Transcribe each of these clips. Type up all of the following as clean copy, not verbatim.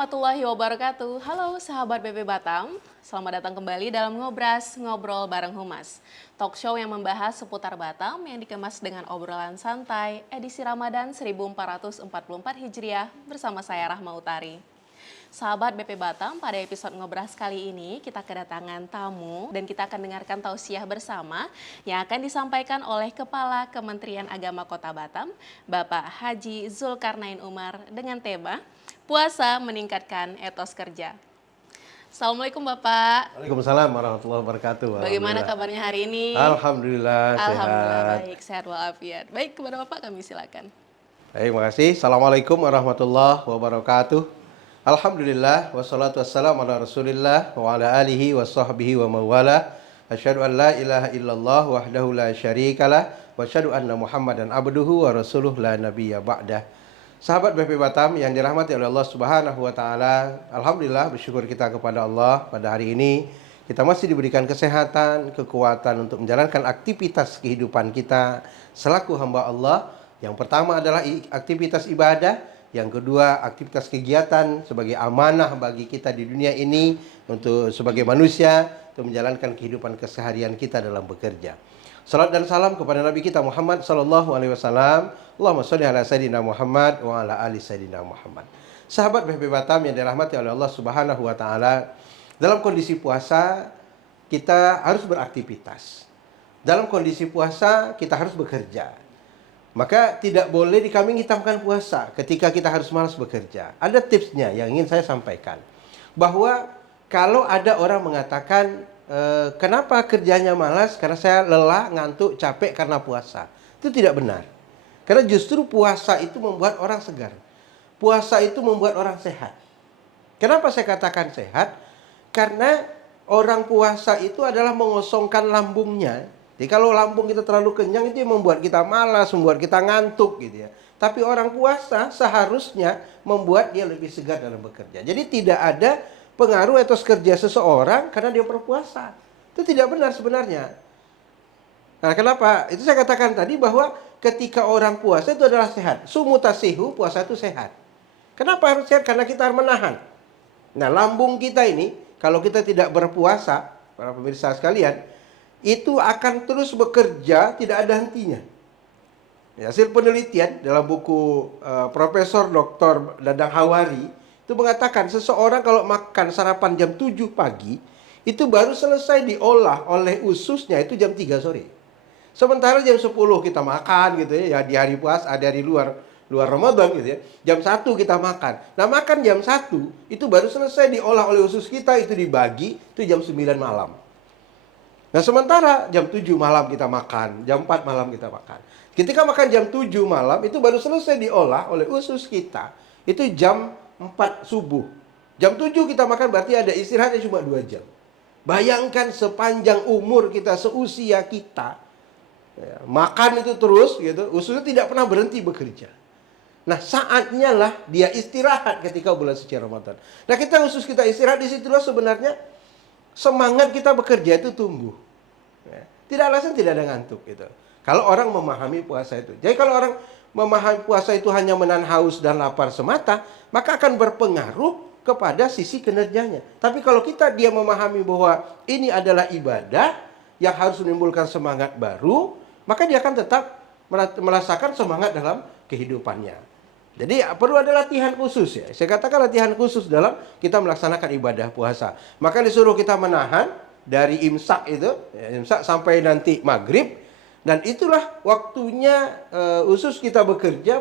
warahmatullahi wabarakatuh. Halo sahabat BP Batam, selamat datang kembali dalam Ngobras, Ngobrol bareng Humas. Talk show yang membahas seputar Batam yang dikemas dengan obrolan santai edisi Ramadan 1444 Hijriah bersama saya Rahma Utari. Sahabat BP Batam, pada episode Ngobras kali ini kita kedatangan tamu dan kita akan dengarkan tausiah bersama yang akan disampaikan oleh Kepala Kementerian Agama Kota Batam, Bapak Haji Zulkarnain Umar dengan tema Puasa Meningkatkan Etos Kerja. Assalamualaikum Bapak. Waalaikumsalam warahmatullahi wabarakatuh. Bagaimana kabarnya hari ini? Alhamdulillah sehat. Alhamdulillah baik, sehat walafiat. Baik, kepada Bapak kami silakan. Baik, terima kasih. Assalamualaikum warahmatullahi wabarakatuh. Alhamdulillah wassalatu wassalamu ala Rasulillah wa ala alihi wa sahbihi wa mawala. Asyhadu an la ilaha illallah wahdahu la syarikalah wa asyhadu anna Muhammadan abduhu wa rasuluh la nabiyya ba'dah. Sahabat BP Batam yang dirahmati oleh Allah Subhanahu wa taala, alhamdulillah bersyukur kita kepada Allah pada hari ini kita masih diberikan kesehatan, kekuatan untuk menjalankan aktivitas kehidupan kita selaku hamba Allah. Yang pertama adalah aktivitas ibadah, yang kedua aktivitas kegiatan sebagai amanah bagi kita di dunia ini untuk sebagai manusia untuk menjalankan kehidupan keseharian kita dalam bekerja. Salat dan salam kepada Nabi kita Muhammad sallallahu alaihi wasallam. Allahumma shalli ala sayidina Muhammad wa ala ali sayidina Muhammad. Sahabat BP Batam yang dirahmati oleh Allah Subhanahu wa taala, dalam kondisi puasa kita harus beraktivitas. Dalam kondisi puasa kita harus bekerja. Maka tidak boleh dikambing hitamkan puasa ketika kita harus malas bekerja. Ada tipsnya yang ingin saya sampaikan. Bahwa kalau ada orang mengatakan kenapa kerjanya malas? Karena saya lelah, ngantuk, capek karena puasa. Itu tidak benar. Karena justru puasa itu membuat orang segar. Puasa itu membuat orang sehat. Kenapa saya katakan sehat? Karena orang puasa itu adalah mengosongkan lambungnya. Jadi kalau lambung kita terlalu kenyang itu membuat kita malas, membuat kita ngantuk gitu ya. Tapi orang puasa seharusnya membuat dia lebih segar dalam bekerja. Jadi tidak ada pengaruh etos kerja seseorang karena dia berpuasa. Itu tidak benar sebenarnya. Nah, kenapa? Itu saya katakan tadi bahwa ketika orang puasa itu adalah sehat. Sumutasihu, puasa itu sehat. Kenapa harus sehat? Karena kita harus menahan. Nah, lambung kita ini, kalau kita tidak berpuasa, para pemirsa sekalian, itu akan terus bekerja, tidak ada hentinya. Ya, hasil penelitian dalam buku Profesor Dr. Dadang Hawari, itu mengatakan seseorang kalau makan sarapan jam 7 pagi, itu baru selesai diolah oleh ususnya itu jam 3 sore. Sementara jam 10 kita makan gitu ya di hari puasa, ada di luar Ramadan gitu ya. Jam 1 kita makan. Nah, makan jam 1 itu baru selesai diolah oleh usus kita, itu dibagi, itu jam 9 malam. Nah, sementara jam 7 malam kita makan, jam 4 malam kita makan. Ketika makan jam 7 malam itu baru selesai diolah oleh usus kita, itu jam 4 subuh. Jam 7 kita makan berarti ada istirahatnya cuma 2 jam. Bayangkan sepanjang umur kita, seusia kita, ya, makan itu terus gitu, ususnya tidak pernah berhenti bekerja. Nah, saatnya lah dia istirahat ketika bulan suci Ramadan. Nah, usus kita istirahat, disitulah sebenarnya semangat kita bekerja itu tumbuh. Ya, tidak alasan tidak ada ngantuk gitu. Kalau orang memahami puasa itu. Jadi kalau orang memahami puasa itu hanya menahan haus dan lapar semata, maka akan berpengaruh kepada sisi kinerjanya. Tapi kalau dia memahami bahwa ini adalah ibadah yang harus menimbulkan semangat baru, maka dia akan tetap merasakan semangat dalam kehidupannya. Jadi perlu ada latihan khusus ya. Saya katakan latihan khusus dalam kita melaksanakan ibadah puasa. Maka disuruh kita menahan dari imsak itu, ya, imsak sampai nanti maghrib. Dan itulah waktunya usus kita bekerja,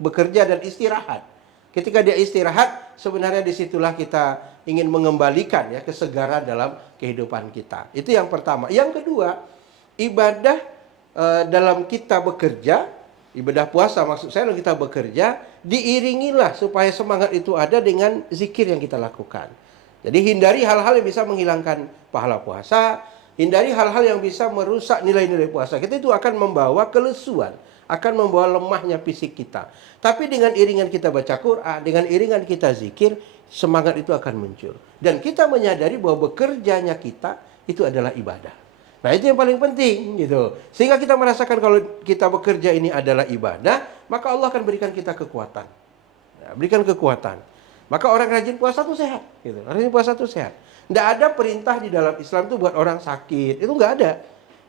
bekerja dan istirahat. Ketika dia istirahat, sebenarnya disitulah kita ingin mengembalikan ya kesegaran dalam kehidupan kita. Itu yang pertama. Yang kedua, ibadah dalam kita bekerja, ibadah puasa maksud saya, dalam kita bekerja, diiringilah supaya semangat itu ada dengan zikir yang kita lakukan. Jadi hindari hal-hal yang bisa menghilangkan pahala puasa, hindari hal-hal yang bisa merusak nilai-nilai puasa. Kita itu akan membawa kelesuan, akan membawa lemahnya fisik kita. Tapi dengan iringan kita baca Quran, dengan iringan kita zikir, semangat itu akan muncul. Dan kita menyadari bahwa bekerjanya kita itu adalah ibadah. Nah, itu yang paling penting gitu. Sehingga kita merasakan kalau kita bekerja ini adalah ibadah, maka Allah akan berikan kita kekuatan. Ya, berikan kekuatan. Maka orang rajin puasa tuh sehat. Gitu. Rajin puasa tuh sehat. Tidak ada perintah di dalam Islam itu buat orang sakit. Itu nggak ada.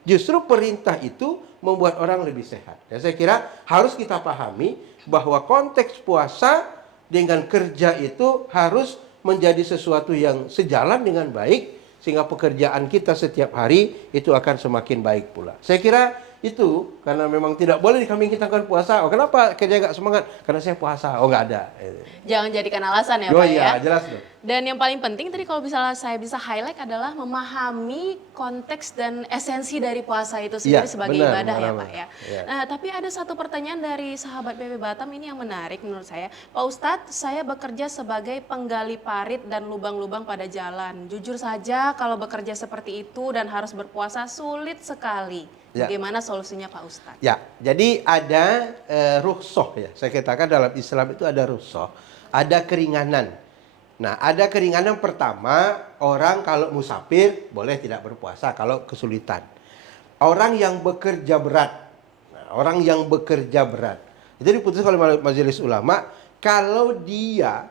Justru perintah itu membuat orang lebih sehat. Ya, saya kira harus kita pahami bahwa konteks puasa dengan kerja itu harus menjadi sesuatu yang sejalan dengan baik, sehingga pekerjaan kita setiap hari itu akan semakin baik pula. Saya kira itu, karena memang tidak boleh kami kita kan puasa. Oh, kenapa kerja nggak semangat? Karena saya puasa. Oh, nggak ada. Jangan jadikan alasan ya Oh Pak iya, ya. jelas loh. Dan yang paling penting tadi kalau misalnya saya bisa highlight adalah memahami konteks dan esensi dari puasa itu sendiri Iya, sebagai benar, ibadah ya Mbak Pak ya. Iya. Nah, tapi ada satu pertanyaan dari sahabat BB Batam ini yang menarik menurut saya. Pak Ustadz, saya bekerja sebagai penggali parit dan lubang-lubang pada jalan. Jujur saja kalau bekerja seperti itu dan harus berpuasa sulit sekali. Ya. Bagaimana solusinya Pak Ustadz? Ya, jadi ada rukhsah ya. Saya katakan dalam Islam itu ada rukhsah, ada keringanan. Nah, ada keringanan pertama, orang kalau musafir boleh tidak berpuasa kalau kesulitan. Orang yang bekerja berat, orang yang bekerja berat. Jadi diputuskan oleh Majelis Ulama, kalau dia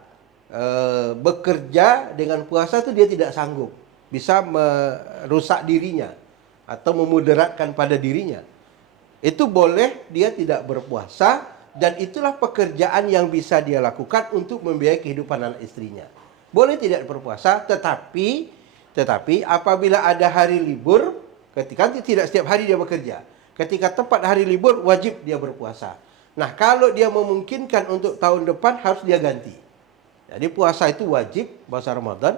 bekerja dengan puasa itu dia tidak sanggup, bisa merusak dirinya atau memudaratkan pada dirinya. Itu boleh dia tidak berpuasa, dan itulah pekerjaan yang bisa dia lakukan untuk membiayai kehidupan anak istrinya. Boleh tidak berpuasa, tetapi apabila ada hari libur, ketika tidak setiap hari dia bekerja, ketika tepat hari libur wajib dia berpuasa. Nah, kalau dia memungkinkan untuk tahun depan harus dia ganti. Jadi puasa itu wajib, puasa Ramadan.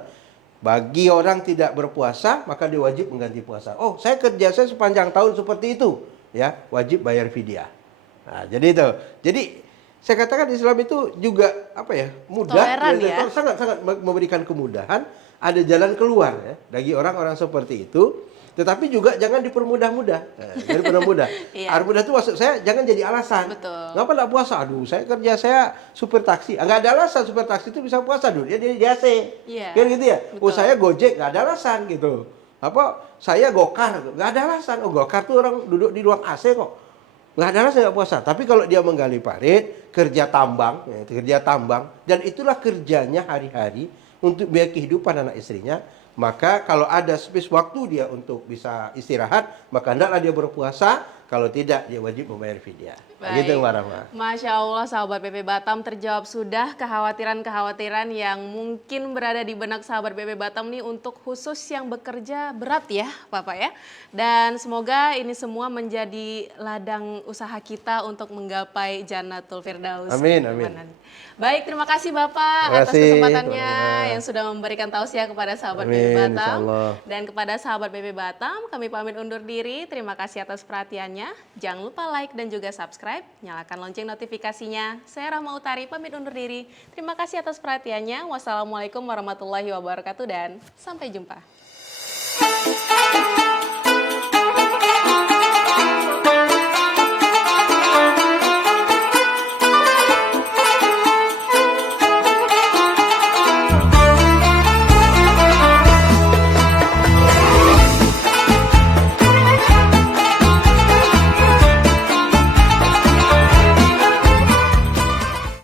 Bagi orang tidak berpuasa, maka dia wajib mengganti puasa. Oh, saya kerja saya sepanjang tahun seperti itu, ya wajib bayar fidyah. Nah, jadi itu. Jadi saya katakan Islam itu juga apa ya, mudah, Toleran ya. sangat memberikan kemudahan. Ada jalan keluar ya bagi orang-orang seperti itu. Tetapi juga jangan dipermudah-mudah. Jadi dipermudah. Iya. Mudah itu maksud saya jangan jadi alasan. Betul. Ngapa enggak puasa? Aduh, saya kerja saya supir taksi. Enggak ada alasan supir taksi itu bisa puasa dulu. Dia di AC. Iya. Kan gitu ya? Betul. Oh, saya Gojek, enggak ada alasan gitu. Apa? Saya Gokar, enggak ada alasan. Oh, Gokar tuh orang duduk di ruang AC kok. Enggak ada alasan enggak puasa. Tapi kalau dia menggali parit, kerja tambang, dan itulah kerjanya hari-hari untuk biaya kehidupan anak istrinya, maka kalau ada space waktu dia untuk bisa istirahat, maka hendaklah dia berpuasa. Kalau tidak, dia wajib membayar fidyah. Gitu, Mbak Rahma. Masya Allah, sahabat BP Batam, terjawab sudah kekhawatiran-kekhawatiran yang mungkin berada di benak sahabat BP Batam nih untuk khusus yang bekerja berat ya, Bapak ya. Dan semoga ini semua menjadi ladang usaha kita untuk menggapai Jannatul Firdaus. Amin, amin. Baik, terima kasih Bapak Terima atas kasih, kesempatannya Mbak. yang sudah memberikan tausiah kepada sahabat BP Amin, Batam. insyaallah. Dan kepada sahabat BP Batam, kami pamit undur diri. Terima kasih atas perhatiannya. Jangan lupa like dan juga subscribe. Nyalakan lonceng notifikasinya. Saya Rahma Utari pamit undur diri. Terima kasih atas perhatiannya. Wassalamualaikum warahmatullahi wabarakatuh dan sampai jumpa.